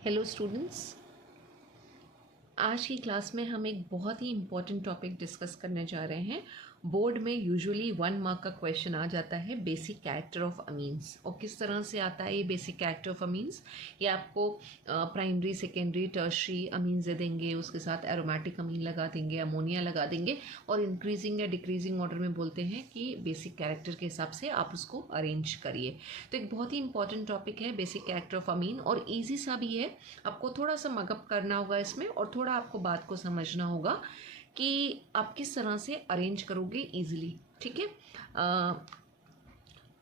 Hello students, आज की class में हम एक बहुत ही इम्पॉर्टेंट टॉपिक डिस्कस करने जा रहे हैं। बोर्ड में यूजुअली 1 मार्क का क्वेश्चन आ जाता है, बेसिक कैरेक्टर ऑफ अमीन्स। और किस तरह से आता है ये बेसिक कैरेक्टर ऑफ अमीन्स? ये आपको प्राइमरी, सेकेंडरी, टर्शरी अमीन्स दे देंगे, उसके साथ एरोमेटिक अमीन लगा देंगे, अमोनिया लगा देंगे, और इंक्रीजिंग या डिक्रीजिंग ऑर्डर में बोलते हैं कि बेसिक कैरेक्टर के हिसाब से आप उसको अरेंज करिए। तो एक बहुत ही इंपॉर्टेंट टॉपिक है बेसिक कैरेक्टर ऑफ अमीन, और ईजी सा भी है। आपको थोड़ा सा मगअप करना होगा इसमें, और थोड़ा आपको बात को समझना होगा कि आप किस तरह से अरेंज करोगे इजीली। ठीक है,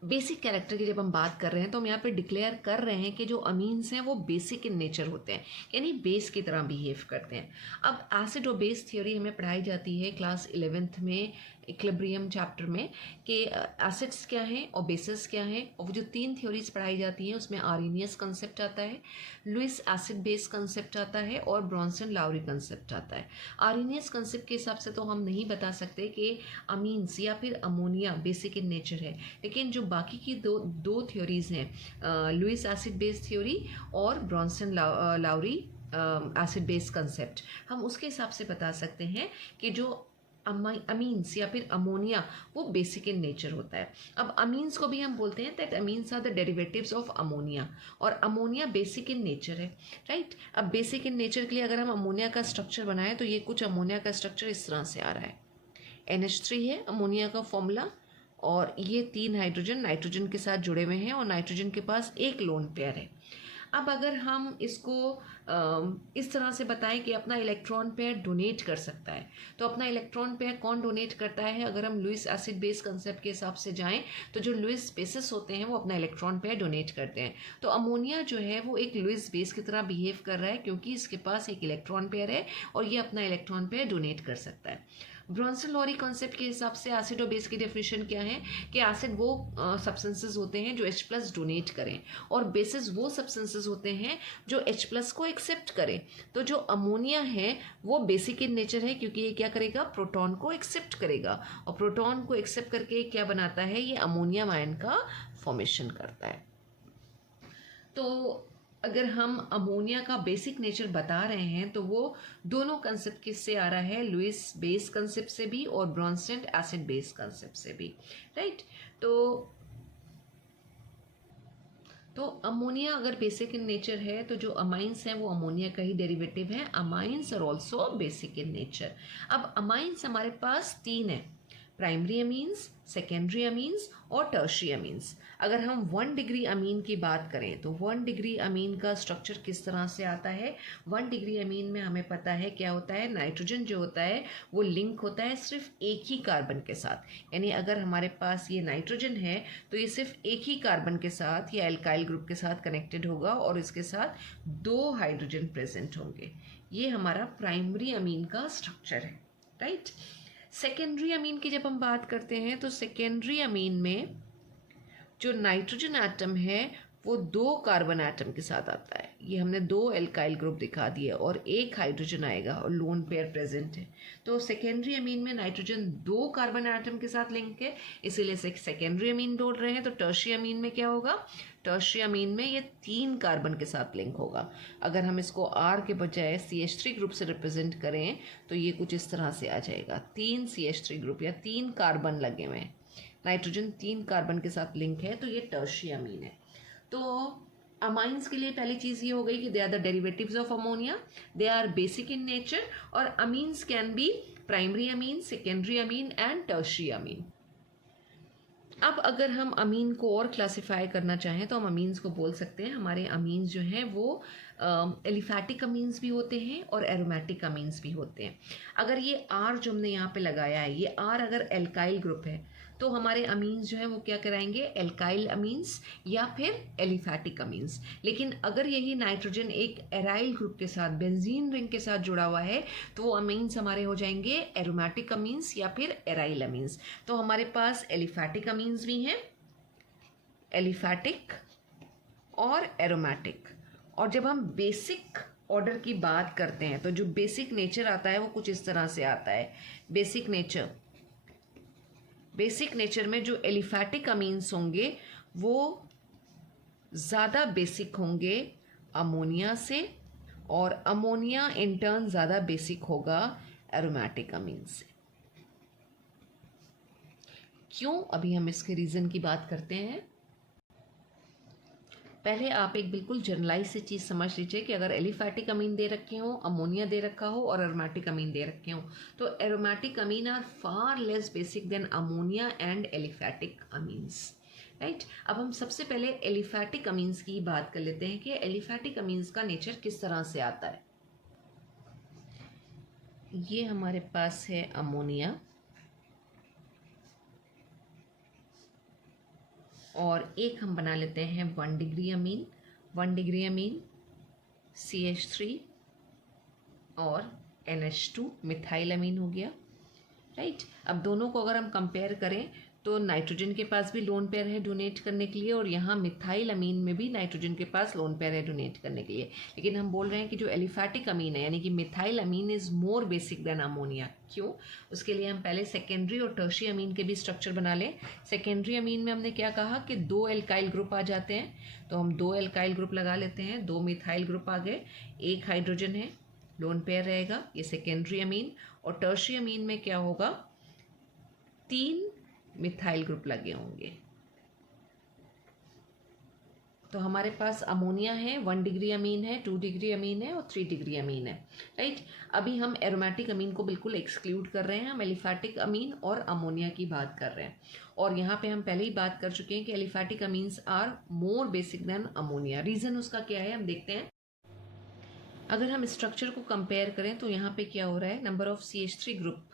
बेसिक कैरेक्टर की जब हम बात कर रहे हैं तो हम यहाँ पे डिक्लेयर कर रहे हैं कि जो अमीन्स हैं वो बेसिक इन नेचर होते हैं, यानी बेस की तरह बिहेव करते हैं। अब एसिड और बेस थ्योरी हमें पढ़ाई जाती है क्लास 11th में, इक्विलिब्रियम चैप्टर में, कि एसिड्स क्या हैं और बेसिस क्या हैं। और वो जो 3 थ्योरीज पढ़ाई जाती हैं उसमें आर्रीनियस कंसेप्ट आता है, लुईस एसिड बेस कंसेप्ट आता है, और ब्रॉन्सन लाउरी कंसेप्ट आता है। आर्रीनियस कंसेप्ट के हिसाब से तो हम नहीं बता सकते कि अमीन्स या फिर अमोनिया बेसिक इन नेचर है, लेकिन जो बाकी की दो थ्योरीज हैं, लुईस एसिड बेस थ्योरी और Bronson Lowry acid base concept, हम उसके हिसाब से बता सकते हैं कि जो अमीन्स या फिर अमोनिया वो बेसिक इन नेचर होता है। अब अमीन्स को भी हम बोलते हैं that amines are the derivatives of ammonia, और अमोनिया बेसिक इन नेचर है, राइट। अब बेसिक इन नेचर के लिए अगर हम अमोनिया का स्ट्रक्चर बनाएं तो ये कुछ अमोनिया का स्ट्रक्चर इस तरह से आ रहा है। NH3 है अमोनिया का फॉर्मूला, और ये 3 हाइड्रोजन नाइट्रोजन के साथ जुड़े हुए हैं, और नाइट्रोजन के पास एक लोन पेयर है। अब अगर हम इसको इस तरह से बताएं कि अपना इलेक्ट्रॉन पेयर डोनेट कर सकता है, तो अपना इलेक्ट्रॉन पेयर कौन डोनेट करता है? अगर हम लुईस एसिड बेस कंसेप्ट के हिसाब से जाएं तो जो लुईस बेसिस होते हैं वो अपना इलेक्ट्रॉन पेयर डोनेट करते हैं। तो अमोनिया जो है वो एक लुईस बेस की तरह बिहेव कर रहा है, क्योंकि इसके पास एक इलेक्ट्रॉन पेयर है और ये अपना इलेक्ट्रॉन पेयर डोनेट कर सकता है। ब्रॉन्सन लॉरी कॉन्सेप्ट के हिसाब से एसिड और बेस की डेफिनेशन क्या है कि एसिड वो सब्सटेंसेस होते हैं जो H+ डोनेट करें, और बेसिस वो सब्सटेंसेस होते हैं जो H+ को एक्सेप्ट करें। तो जो अमोनिया है वो बेसिक इन नेचर है, क्योंकि ये क्या करेगा? प्रोटॉन को एक्सेप्ट करेगा, और प्रोटॉन को एक्सेप्ट करके क्या बनाता है? ये अमोनियम आयन का फॉर्मेशन करता है। तो अगर हम अमोनिया का बेसिक नेचर बता रहे हैं तो वो दोनों कंसेप्ट किससे आ रहा है? लुईस बेस कंसेप्ट से भी और ब्रॉन्सन एसिड बेस कंसेप्ट से भी, राइट। तो अमोनिया अगर बेसिक इन नेचर है तो जो अमाइंस हैं वो अमोनिया का ही डेरिवेटिव है। Amines are also basic in nature. अब अमाइंस हमारे पास 3 है, प्राइमरी अमीन्स, सेकेंडरी अमीन्स और टर्शरी अमीन्स। अगर हम 1 डिग्री अमीन की बात करें तो 1 डिग्री अमीन का स्ट्रक्चर किस तरह से आता है? 1 डिग्री अमीन में हमें पता है क्या होता है, नाइट्रोजन जो होता है वो लिंक होता है सिर्फ एक ही कार्बन के साथ। यानी अगर हमारे पास ये नाइट्रोजन है तो ये सिर्फ एक ही कार्बन के साथ या एल्काइल ग्रुप के साथ कनेक्टेड होगा, और इसके साथ 2 हाइड्रोजन प्रेजेंट होंगे। ये हमारा प्राइमरी अमीन का स्ट्रक्चर है, राइट। सेकेंडरी अमीन की जब हम बात करते हैं तो सेकेंडरी अमीन में जो नाइट्रोजन एटम है वो 2 कार्बन एटम के साथ आता है। ये हमने 2 एल्काइल ग्रुप दिखा दिए और एक हाइड्रोजन आएगा और लोन पेयर प्रेजेंट है। तो सेकेंडरी अमीन में नाइट्रोजन 2 कार्बन एटम के साथ लिंक है, इसीलिए सेकेंडरी अमीन बोल रहे हैं। तो टर्शरी अमीन में क्या होगा? टर्शरी अमीन में ये 3 कार्बन के साथ लिंक होगा। अगर हम इसको R के बजाय CH3 ग्रुप से रिप्रेजेंट करें तो ये कुछ इस तरह से आ जाएगा, 3 CH3 ग्रुप या 3 कार्बन लगे हुए हैं, नाइट्रोजन 3 कार्बन के साथ लिंक है, तो ये टर्शरी अमीन है। तो अमाइंस के लिए पहली चीज ये हो गई कि they are the derivatives of ammonia, they are basic in nature, और amines can be primary amine, secondary amine and tertiary amine. अब अगर हम अमीन को और क्लासिफाई करना चाहें तो हम अमीन्स को बोल सकते हैं, हमारे अमीन्स जो हैं वो एलिफैटिक अमीन्स भी होते हैं और एरोमेटिक अमीन्स भी होते हैं। अगर ये R जो हमने यहाँ पे लगाया है, ये R अगर एल्काइल ग्रुप है तो हमारे अमीन्स जो है वो क्या कराएंगे? एल्काइल अमीन्स या फिर एलिफैटिक अमीन्स। लेकिन अगर यही नाइट्रोजन एक एराइल ग्रुप के साथ, बेंजीन रिंग के साथ जुड़ा हुआ है, तो वो अमीन्स हमारे हो जाएंगे एरोमेटिक अमीन्स या फिर एराइल अमीन्स। तो हमारे पास एलिफैटिक अमीन्स भी हैं, एलिफैटिक और एरोमेटिक। और जब हम बेसिक ऑर्डर की बात करते हैं तो जो बेसिक नेचर आता है वो कुछ इस तरह से आता है। बेसिक नेचर में जो एलिफैटिक अमीन्स होंगे वो ज़्यादा बेसिक होंगे अमोनिया से, और अमोनिया इन टर्न ज़्यादा बेसिक होगा एरोमेटिक अमीन से। क्यों, अभी हम इसके रीज़न की बात करते हैं। पहले आप एक बिल्कुल जनरलाइज सी चीज़ समझ लीजिए कि अगर एलिफैटिक अमीन दे रखे हो, अमोनिया दे रखा हो और एरोमेटिक अमीन दे रखे हो, तो aromatic amine are far less basic than ammonia and aliphatic amines, right. अब हम सबसे पहले एलिफैटिक अमीन्स की बात कर लेते हैं कि एलिफैटिक अमीन्स का नेचर किस तरह से आता है। ये हमारे पास है अमोनिया, और एक हम बना लेते हैं 1 degree amine. 1 degree amine CH3 और NH2 मिथाइल अमीन हो गया, राइट। अब दोनों को अगर हम कंपेयर करें तो नाइट्रोजन के पास भी लोन पेयर है डोनेट करने के लिए, और यहाँ मिथाइल अमीन में भी नाइट्रोजन के पास लोन पेयर है डोनेट करने के लिए। लेकिन हम बोल रहे हैं कि जो एलिफैटिक अमीन है यानी कि methyl amine is more basic than ammonia. क्यों, उसके लिए हम पहले सेकेंडरी और टर्शियरी अमीन के भी स्ट्रक्चर बना लें। सेकेंडरी अमीन में हमने क्या कहा कि 2 एल्काइल ग्रुप आ जाते हैं, तो हम 2 एल्काइल ग्रुप लगा लेते हैं। 2 मिथाइल ग्रुप आ गए, 1 हाइड्रोजन है, लोन पेयर रहेगा, ये सेकेंडरी अमीन। और टर्शियरी अमीन में क्या होगा, 3 मिथाइल ग्रुप लगे होंगे। तो हमारे पास अमोनिया है, 1 डिग्री अमीन है, 2 डिग्री अमीन है और 3 डिग्री अमीन है, राइट। अभी हम एरोमेटिक अमीन को बिल्कुल एक्सक्लूड कर रहे हैं, हम एलिफैटिक अमीन और अमोनिया की बात कर रहे हैं। और यहाँ पे हम पहले ही बात कर चुके हैं कि aliphatic amines are more basic than ammonia. Reason उसका क्या है हम देखते हैं। अगर हम स्ट्रक्चर को कंपेयर करें तो यहाँ पे क्या हो रहा है, नंबर ऑफ CH3 ग्रुप,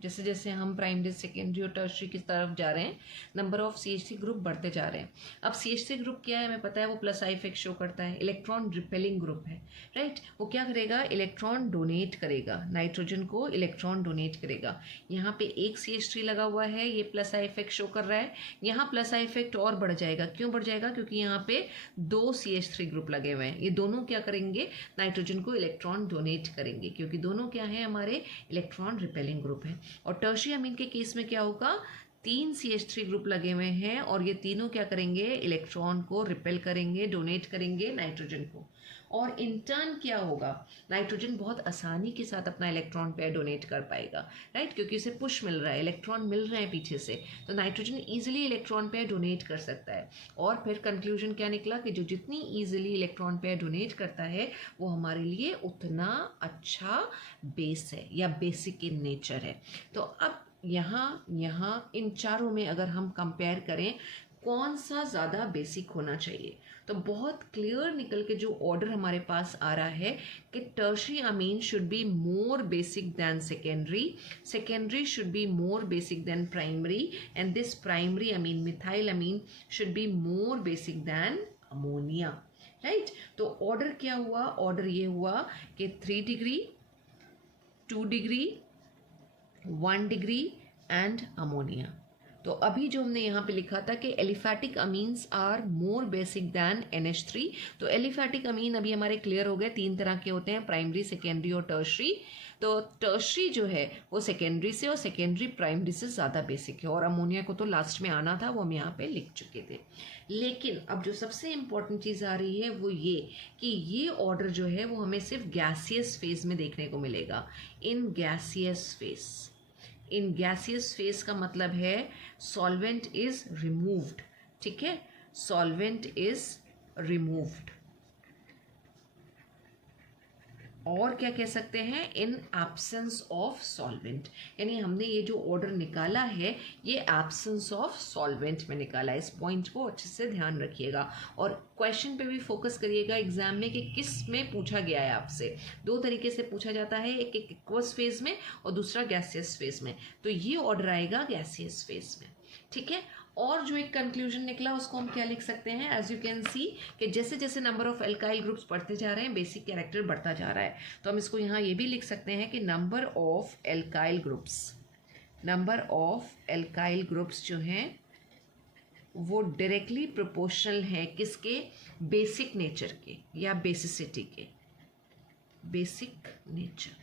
जैसे जैसे हम प्राइमरी सेकेंडरी और टर्शियरी की तरफ जा रहे हैं, नंबर ऑफ CH3 ग्रुप बढ़ते जा रहे हैं। अब CH3 ग्रुप क्या है हमें पता है, वो प्लस आई इफेक्ट शो करता है, इलेक्ट्रॉन रिपेलिंग ग्रुप है, राइट। वो क्या करेगा, इलेक्ट्रॉन डोनेट करेगा, नाइट्रोजन को इलेक्ट्रॉन डोनेट करेगा। यहाँ पे एक CH3 लगा हुआ है, ये प्लस आई इफेक्ट शो कर रहा है, यहाँ प्लस आई इफेक्ट और बढ़ जाएगा। क्यों बढ़ जाएगा, क्योंकि यहाँ पे 2 CH3 ग्रुप लगे हुए हैं, ये दोनों क्या करेंगे, नाइट्रोजन को इलेक्ट्रॉन डोनेट करेंगे, क्योंकि दोनों क्या है, हमारे इलेक्ट्रॉन रिपेलिंग ग्रुप है। और टर्शियरी अमीन के केस में क्या होगा, 3 CH3 ग्रुप लगे हुए हैं और ये तीनों क्या करेंगे, इलेक्ट्रॉन को रिपेल करेंगे, डोनेट करेंगे नाइट्रोजन को। और इन टर्न क्या होगा, नाइट्रोजन बहुत आसानी के साथ अपना इलेक्ट्रॉन पेयर डोनेट कर पाएगा, राइट, क्योंकि उसे पुश मिल रहा है, इलेक्ट्रॉन मिल रहे हैं पीछे से, तो nitrogen easily electron pair donate कर सकता है। और फिर कंक्लूजन क्या निकला कि जो जितनी ईजिली इलेक्ट्रॉन पेयर डोनेट करता है वो हमारे लिए उतना अच्छा बेस है या बेसिक इन नेचर है। तो अब यहाँ इन चारों में अगर हम कंपेयर करें कौन सा ज़्यादा बेसिक होना चाहिए, तो बहुत क्लियर निकल के जो ऑर्डर हमारे पास आ रहा है कि tertiary amine should be more basic than secondary, secondary should be more basic than primary, and this primary amine methyl amine should be more basic than ammonia, right. तो ऑर्डर क्या हुआ, ऑर्डर ये हुआ कि 3 degree, 2 degree, 1 degree and ammonia. तो अभी जो हमने यहाँ पे लिखा था कि aliphatic amines are more basic than NH3, तो एलिफैटिक अमीन अभी हमारे क्लियर हो गए, 3 तरह के होते हैं, प्राइमरी, सेकेंडरी और टर्शियरी। तो टर्शियरी जो है वो सेकेंडरी से और सेकेंडरी प्राइमरी से ज़्यादा बेसिक है, और अमोनिया को तो लास्ट में आना था, वो हम यहाँ पे लिख चुके थे। लेकिन अब जो सबसे इम्पॉर्टेंट चीज़ आ रही है वो ये कि ये ऑर्डर जो है वो हमें सिर्फ गैसियस फेज में देखने को मिलेगा, in gaseous phase. In gaseous phase का मतलब है सॉल्वेंट इज रिमूव्ड, ठीक है, सॉल्वेंट इज रिमूव्ड। और क्या कह सकते हैं, इन एब्सेंस ऑफ सॉल्वेंट, यानी हमने ये जो ऑर्डर निकाला है ये एब्सेंस ऑफ सॉल्वेंट में निकाला है। इस पॉइंट को अच्छे से ध्यान रखिएगा और क्वेश्चन पे भी फोकस करिएगा एग्जाम में कि किस में पूछा गया है आपसे। 2 तरीके से पूछा जाता है, एक एक्वस फेज में और दूसरा गैसियस फेज में, तो ये ऑर्डर आएगा गैसियस फेज में, ठीक है। और जो एक कंक्लूजन निकला उसको हम क्या लिख सकते हैं, एज यू कैन सी कि जैसे जैसे नंबर ऑफ एल्काइल ग्रुप्स बढ़ते जा रहे हैं बेसिक कैरेक्टर बढ़ता जा रहा है, तो हम इसको यहाँ ये भी लिख सकते हैं कि नंबर ऑफ एल्काइल ग्रुप्स जो हैं वो डायरेक्टली प्रोपोर्शनल है किसके, बेसिक नेचर के या बेसिसिटी के, बेसिक नेचर,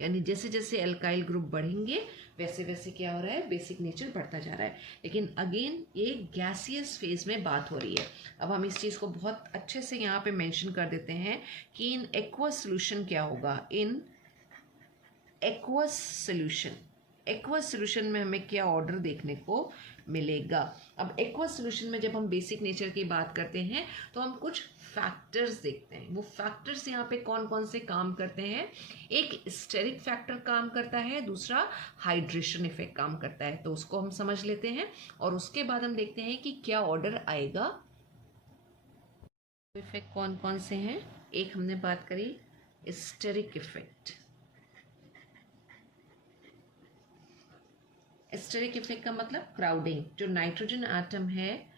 यानी जैसे जैसे एल्काइल ग्रुप बढ़ेंगे वैसे वैसे क्या हो रहा है, बेसिक नेचर बढ़ता जा रहा है। लेकिन अगेन ये गैसियस फेज में बात हो रही है। अब हम इस चीज़ को बहुत अच्छे से यहाँ पे मेंशन कर देते हैं कि इन एक्वस सोल्यूशन क्या होगा, इन एक्वस सोल्यूशन में हमें क्या ऑर्डर देखने को मिलेगा। अब एक्वस सोल्यूशन में जब हम बेसिक नेचर की बात करते हैं तो हम कुछ फैक्टर्स देखते हैं। वो फैक्टर्स यहाँ पे कौन कौन से काम करते हैं, एक स्टेरिक फैक्टर काम करता है, दूसरा हाइड्रेशन इफेक्ट काम करता है। तो उसको हम समझ लेते हैं और उसके बाद हम देखते हैं कि क्या ऑर्डर आएगा। इफेक्ट कौन कौन से हैं, एक हमने बात करी स्टेरिक इफेक्ट। स्टेरिक इफेक्ट का मतलब क्राउडिंग, जो नाइट्रोजन एटम है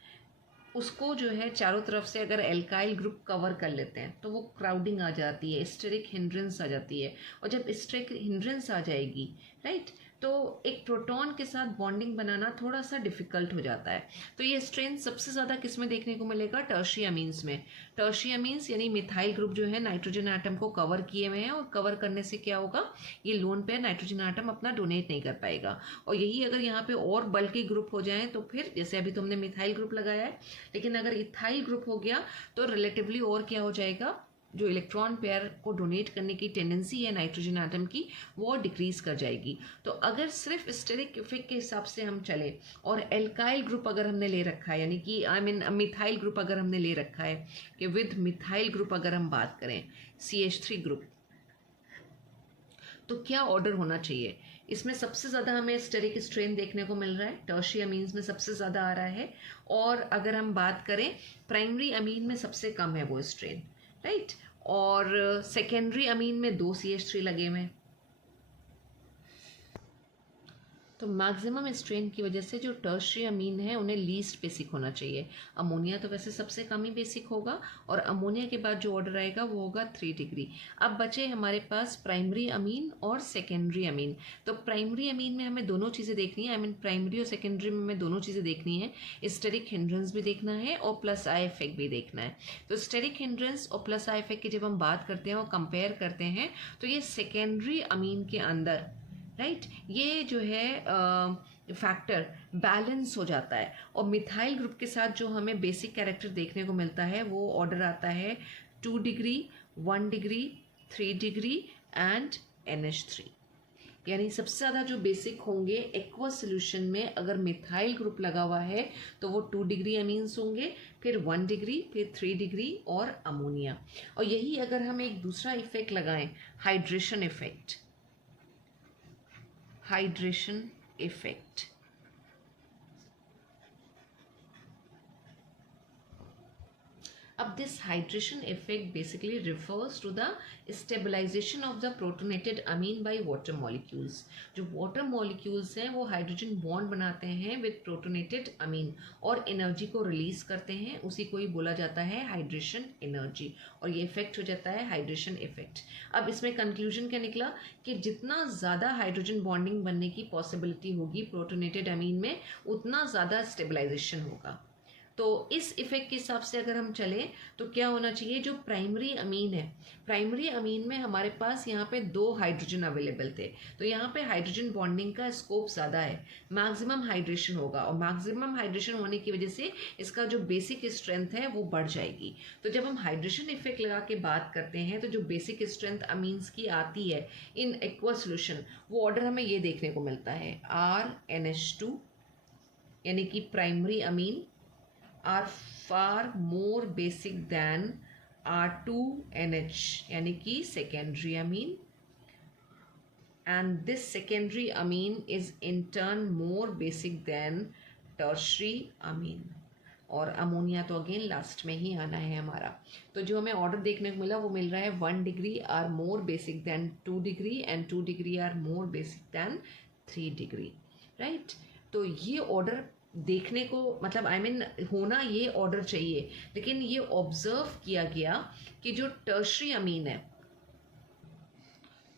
उसको जो है चारों तरफ से अगर एल्काइल ग्रुप कवर कर लेते हैं तो वो क्राउडिंग आ जाती है, स्टेरिक हिंड्रेंस आ जाती है। और जब स्टेरिक हिंड्रेंस आ जाएगी, राइट, तो एक प्रोटॉन के साथ बॉन्डिंग बनाना थोड़ा सा डिफिकल्ट हो जाता है। तो ये स्ट्रेंथ सबसे ज़्यादा किस में देखने को मिलेगा, टर्शियरी अमीन्स में। टर्शियरी अमीन्स यानी मिथाइल ग्रुप जो है नाइट्रोजन एटम को कवर किए हुए हैं, और कवर करने से क्या होगा, ये लोन पेयर नाइट्रोजन एटम अपना डोनेट नहीं कर पाएगा। और यही अगर यहाँ पे और बल्कि ग्रुप हो जाए तो फिर जैसे अभी तुमने मिथाइल ग्रुप लगाया है, लेकिन अगर इथाइल ग्रुप हो गया तो रिलेटिवली और क्या हो जाएगा, जो इलेक्ट्रॉन पेयर को डोनेट करने की टेंडेंसी है नाइट्रोजन एटम की वो डिक्रीज कर जाएगी। तो अगर सिर्फ स्टेरिक इफेक्ट के हिसाब से हम चले और एल्काइल ग्रुप अगर हमने ले रखा है, यानी कि मिथाइल ग्रुप अगर हमने ले रखा है कि विद मिथाइल ग्रुप अगर हम बात करें CH3 ग्रुप, तो क्या ऑर्डर होना चाहिए। इसमें सबसे ज़्यादा हमें स्टेरिक स्ट्रेन देखने को मिल रहा है, टर्शियरी अमीन्स में सबसे ज़्यादा आ रहा है, और अगर हम बात करें प्राइमरी अमीन में सबसे कम है वो स्ट्रेन, राइट। और सेकेंडरी अमीन में 2 CH3 लगे हुए हैं। तो मैक्सिमम स्ट्रेन की वजह से जो टर्शियरी अमीन है उन्हें लीस्ट बेसिक होना चाहिए। अमोनिया तो वैसे सबसे कम ही बेसिक होगा, और अमोनिया के बाद जो ऑर्डर आएगा वो होगा 3 डिग्री। अब बचे हमारे पास प्राइमरी अमीन और सेकेंडरी अमीन। तो प्राइमरी अमीन में हमें दोनों चीज़ें देखनी है, प्राइमरी और सेकेंडरी में हमें दोनों चीज़ें देखनी है, स्टेरिक हिंड्रेंस भी देखना है और प्लस आई इफेक्ट भी देखना है। तो स्टेरिक हिंड्रेंस और प्लस आई इफेक्ट की जब हम बात करते हैं और कंपेयर करते हैं तो ये सेकेंडरी अमीन के अंदर, राइट, ये जो है फैक्टर बैलेंस हो जाता है। और मिथाइल ग्रुप के साथ जो हमें बेसिक कैरेक्टर देखने को मिलता है वो ऑर्डर आता है 2 degree, 1 degree, 3 degree and NH3। यानी सबसे ज़्यादा जो बेसिक होंगे एक्वस सोल्यूशन में अगर मिथाइल ग्रुप लगा हुआ है तो वो 2 डिग्री अमीन्स होंगे, फिर 1 डिग्री, फिर 3 डिग्री और अमोनिया। और यही अगर हम एक दूसरा इफेक्ट लगाएं, हाइड्रेशन इफेक्ट, हाइड्रेशन इफेक्ट, अब this hydration effect basically refers to the stabilization of the protonated amine by water molecules। जो water molecules हैं वो हाइड्रोजन बॉन्ड बनाते हैं with protonated amine और एनर्जी को रिलीज करते हैं, उसी को ही बोला जाता है हाइड्रेशन एनर्जी, और ये इफेक्ट हो जाता है हाइड्रेशन इफेक्ट। अब इसमें कंक्लूजन क्या निकला कि जितना ज़्यादा हाइड्रोजन बॉन्डिंग बनने की पॉसिबिलिटी होगी प्रोटोनेटेड अमीन में उतना ज़्यादा स्टेबलाइजेशन होगा। तो इस इफेक्ट के हिसाब से अगर हम चलें तो क्या होना चाहिए, जो प्राइमरी अमीन है, प्राइमरी अमीन में हमारे पास यहाँ पे 2 हाइड्रोजन अवेलेबल थे, तो यहाँ पे हाइड्रोजन बॉन्डिंग का स्कोप ज़्यादा है, मैक्सिमम हाइड्रेशन होगा, और मैक्सिमम हाइड्रेशन होने की वजह से इसका जो बेसिक स्ट्रेंथ है वो बढ़ जाएगी। तो जब हम हाइड्रेशन इफेक्ट लगा के बात करते हैं तो जो बेसिक स्ट्रेंथ अमीन्स की आती है इन एक्वस सोल्यूशन, वो ऑर्डर हमें ये देखने को मिलता है RNH2, यानी कि primary amine are far more basic than R2NH, यानी कि secondary amine, and this secondary amine is in turn more basic than tertiary amine। और अमोनिया तो अगेन लास्ट में ही आना है हमारा। तो जो हमें ऑर्डर देखने को मिला वो मिल रहा है 1 degree are more basic than 2 degree and 2 degree are more basic than 3 degree, right. तो ये ऑर्डर देखने को मतलब होना ये ऑर्डर चाहिए, लेकिन ये ऑब्जर्व किया गया कि जो टर्शियरी अमीन है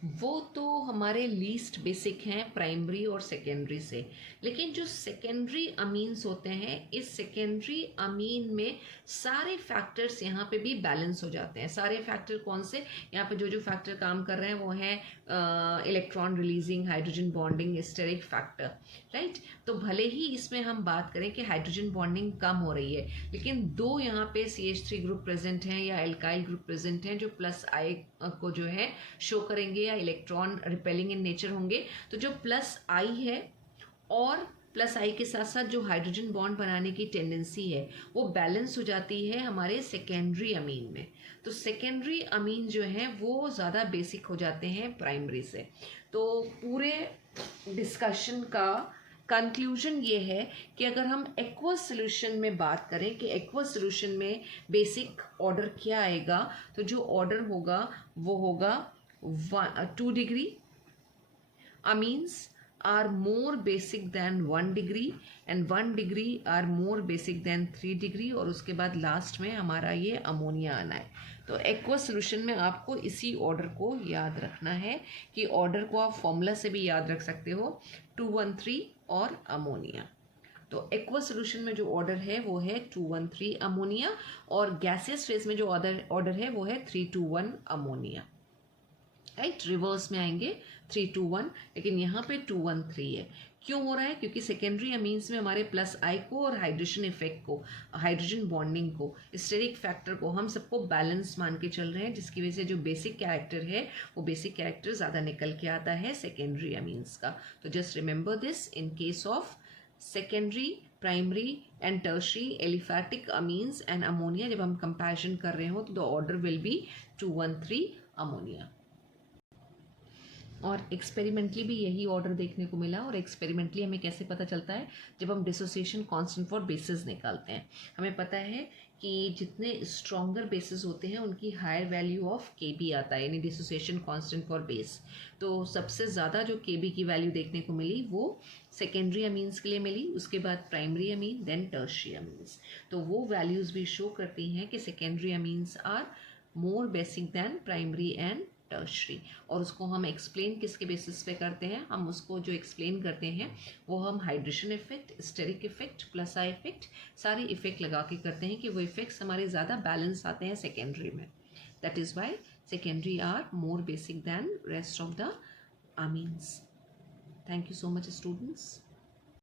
वो तो हमारे लीस्ट बेसिक हैं प्राइमरी और सेकेंडरी से, लेकिन जो सेकेंडरी अमीन्स होते हैं, इस सेकेंडरी अमीन में सारे फैक्टर्स यहाँ पे भी बैलेंस हो जाते हैं। सारे फैक्टर कौन से, यहाँ पे जो जो फैक्टर काम कर रहे हैं वो हैं electron releasing, hydrogen bonding, steric factor, right. तो भले ही इसमें हम बात करें कि हाइड्रोजन बॉन्डिंग कम हो रही है, लेकिन दो यहाँ पे CH3 ग्रुप प्रेजेंट हैं या एल्काइल ग्रुप प्रेजेंट हैं जो प्लस आई को जो है शो करेंगे या इलेक्ट्रॉन रिपेलिंग इन नेचर होंगे। तो जो प्लस आई है और प्लस आई के साथ साथ जो हाइड्रोजन बॉन्ड बनाने की टेंडेंसी है वो बैलेंस हो जाती है हमारे सेकेंडरी अमीन में। तो सेकेंडरी अमीन जो है वो ज़्यादा बेसिक हो जाते हैं प्राइमरी से। तो पूरे डिस्कशन का कंक्लूजन ये है कि अगर हम एक्वस सॉल्यूशन में बात करें कि एक्वस सॉल्यूशन में बेसिक ऑर्डर क्या आएगा, तो जो ऑर्डर होगा वो होगा 2 degree, amines are more basic than 1 degree and 1 degree are more basic than 3 degree, और उसके बाद लास्ट में हमारा ये अमोनिया आना है। तो एक्वस सॉल्यूशन में आपको इसी ऑर्डर को याद रखना है कि ऑर्डर को आप फॉर्मूला से भी याद रख सकते हो, 213 और अमोनिया। तो एक्वस सॉल्यूशन में जो ऑर्डर है वो है 213 अमोनिया, और गैसियस फेज में जो ऑर्डर है वो है 321 अमोनिया, राइट। रिवर्स में आएंगे 321, लेकिन यहाँ पे 213 है। क्यों हो रहा है? क्योंकि सेकेंडरी अमीन्स में हमारे प्लस आई को और हाइड्रोजन इफेक्ट को, हाइड्रोजन बॉन्डिंग को, स्टेरिक फैक्टर को हम सबको बैलेंस मान के चल रहे हैं, जिसकी वजह से जो बेसिक कैरेक्टर है वो बेसिक कैरेक्टर ज़्यादा निकल के आता है सेकेंडरी अमीन्स का। तो just remember this, in case of secondary, primary and tertiary aliphatic amines and ammonia, जब हम कंपैरिजन कर रहे हो तो the order will be 213 ammonia. और एक्सपेरिमेंटली भी यही ऑर्डर देखने को मिला। और एक्सपेरिमेंटली हमें कैसे पता चलता है? जब हम डिसोसिएशन कांस्टेंट फॉर बेसिस निकालते हैं, हमें पता है कि जितने स्ट्रॉन्गर बेसिस होते हैं उनकी हायर वैल्यू ऑफ Kb आता है, यानी डिसोसिएशन कांस्टेंट फॉर बेस। तो सबसे ज़्यादा जो Kb की वैल्यू देखने को मिली वो सेकेंडरी अमीन्स के लिए मिली, उसके बाद primary amine, then tertiary amines. तो वो वैल्यूज़ भी शो करती हैं कि secondary amines are more basic than primary and tertiary. और उसको हम एक्सप्लेन किसके बेसिस पे करते हैं? हम उसको जो एक्सप्लेन करते हैं वो हम hydration effect, steric effect, plus I effect, सारे इफेक्ट लगा के करते हैं कि वो इफेक्ट्स हमारे ज़्यादा बैलेंस आते हैं सेकेंडरी में। That is why secondary are more basic than rest of the amines. Thank you so much, students.